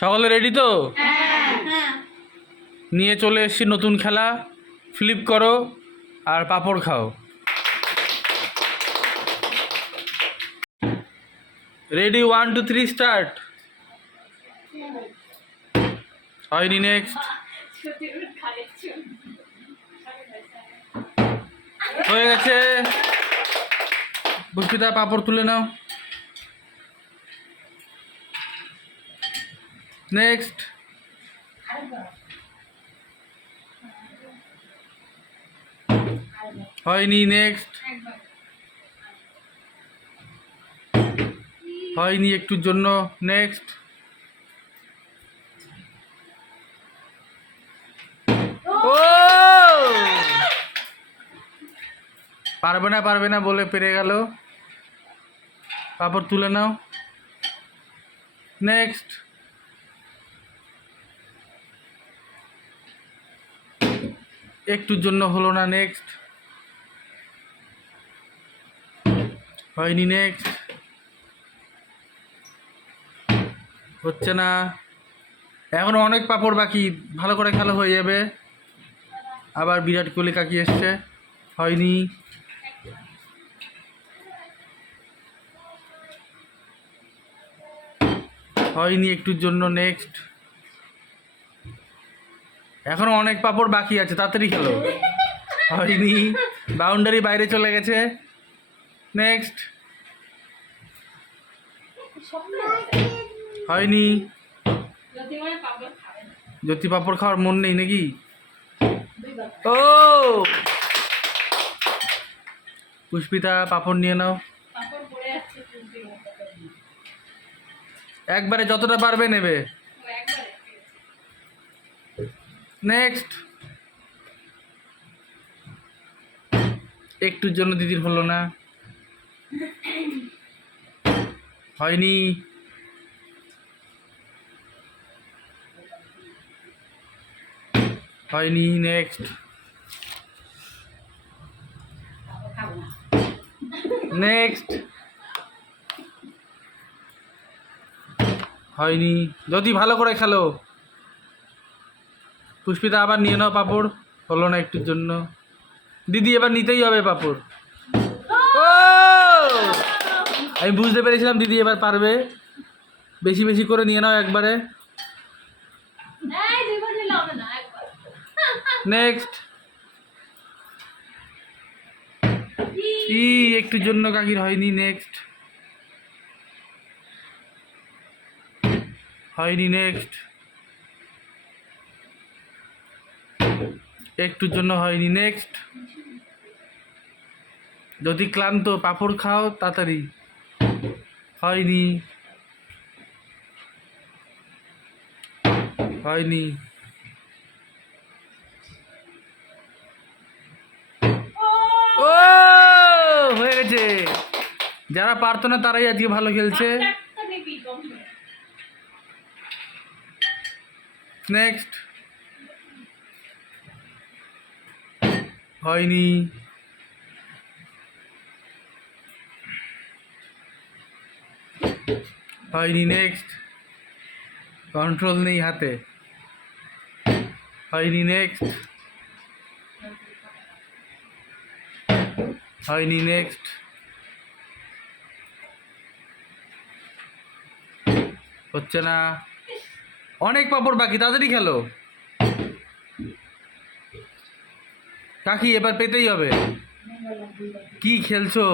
সকলে রেডি তো? হ্যাঁ। নিয়ে চলে এসেছি নতুন খেলা। ফ্লিপ করো আর পাপড় খাও। Ready one two three start হয়নি নেক্সট হয়ে গেছে। পুষ্পিতা পাপড় তুলে নাও। নেক্সট হয়নি নেক্সট হয়নি একটুর জন্য নেক্সট পারবে না পারবে না বলে পেরে গেল। পাপড় তুলে নাও। নেক্সট একটুর জন্য হলো না নেক্সট হয়নি নেক্সট হচ্ছে না। এখনও অনেক পাপড় বাকি, ভালো করে খেলা হয়ে যাবে। আবার বিরাট কোহলি কাকি এসছে, হয়নি। হয়নি একটুর জন্য নেক্সট এখনও অনেক পাপড় বাকি আছে, তাড়াতাড়ি খেলো। হয়নি, বাউন্ডারি বাইরে চলে গেছে। নেক্সট হয়নি। জ্যোতি পাপড় খাওয়ার মন নেই নাকি? ও! পুষ্পিতা, পাপড় নিয়ে নাও। একবারে যতটা পারবে নেবে। নেক্সট একটুর জন্য দিদির হলো না। হয়নি। হয়নি নেক্সট নেক্সট হয়নি। যদি ভালো করে খেলো। পুষ্পিতা আবার নিয়ে নাও পাপড়। হলো না একটুর জন্য। দিদি এবার নিতেই হবে পাপড়। ও আমি বুঝতে পেরেছিলাম দিদি এবার পারবে। বেশি বেশি করে নিয়ে নাও একবারে। নেক্সট ই একটুর জন্য কাকির হয়নি নেক্সট হয়নি নেক্সট একটুর জন্য হয়নি। নেক্সট যদি ক্লান্ত পাপড় খাও তাড়াতাড়ি। হয়নি। হয়নি। ও হয়ে গেছে। যারা পারতো না তারাই আজকে ভালো খেলছে। নেক্সট হয়নি। হয়নি নেক্সট কন্ট্রোল নেই হাতে। হয়নি নেক্সট হয়নি নেক্সট হচ্ছে না। অনেক পাপড় বাকি, তাড়াতাড়ি খেলো। কাকি, এবার পেতেই হবে। কি খেলছো?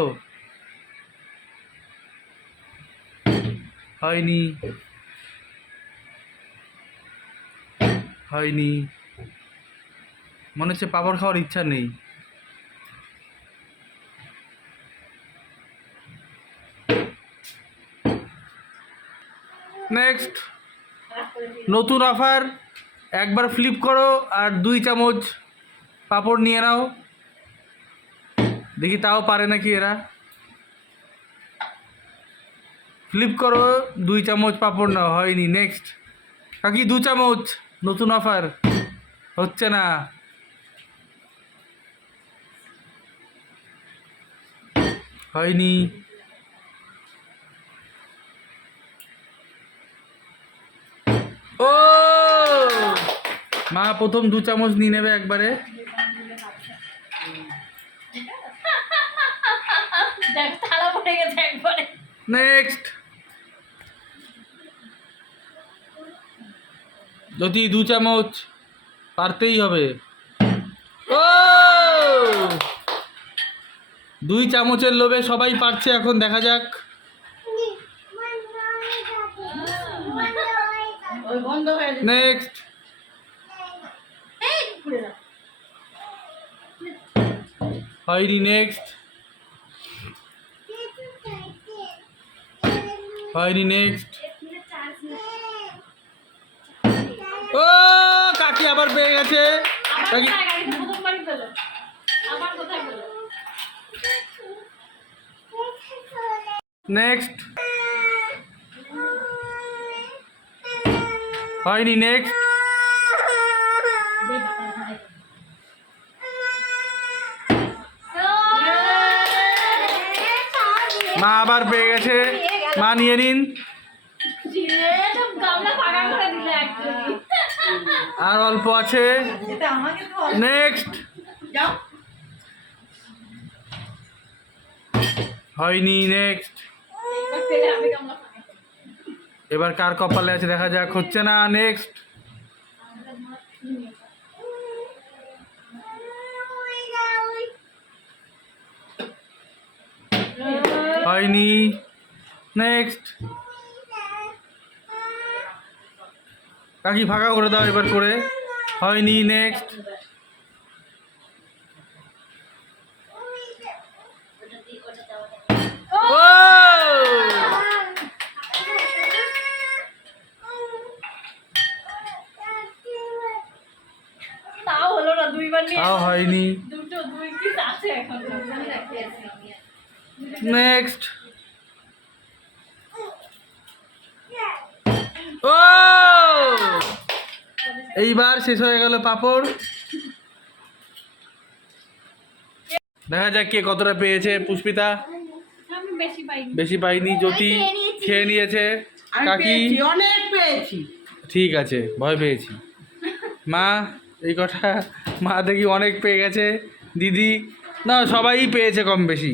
হয়নি। হয়নি। মনে হচ্ছে পাপড় খাওয়ার ইচ্ছা নেই। নেক্সট নতুন অফার একবার ফ্লিপ করো আর দুই চামচ পাপড় নিয়ে নাও। দেখি তাও পারে নাকি এরা। ফ্লিপ করো, দুই চামচ পাপড় নাও, হয়নি নেক্সট কাকি, দু চামচ, নতুন অফার হচ্ছে না। হয়নি। ও! মা, প্রথম দু চামচ নিয়ে নেবে একবারে। দেখ থালা পড়ে গেছে একবারে। নেক্সট যদি দু চামচ পারতেই হবে। ও! দুই চামচের লোভে সবাই পারছে এখন দেখা যাক। ওই বন্ধ হয়ে যাবে নেক্সট এই হয়নি নেক্সট হয়নি নেক্সট ও কাকি আবার পেয়ে গেছে। নেক্সট হয়নি নেক্সট মা আবার পেয়ে গেছে। মা, নিয়ে নিন। আর অল্প আছে। নেক্সট হয়নি নেক্সট। এবার কার কপালে আছে দেখা যাক, হচ্ছে না নেক্সট হয়নি। নেক্সট কাকি ফাঁকা করে দাও এবার করে। হয়নি নেক্সট তাও হয়নি। দুটো দুই পিস আছে এখন নেক্সট ও এইবার শেষ হয়ে গেল পাপড়। দেখা যাক কে কতটা পেয়েছে পুষ্পিতা। বেশি পাইনি। জ্যোতি খেয়ে নিয়েছে। কাকি? অনেক পেয়েছি। ঠিক আছে ভয় পেয়েছি। মা এই কথা মা দেখি অনেক পেয়ে গেছে। দিদি না সবাই পেয়েছে কম বেশি।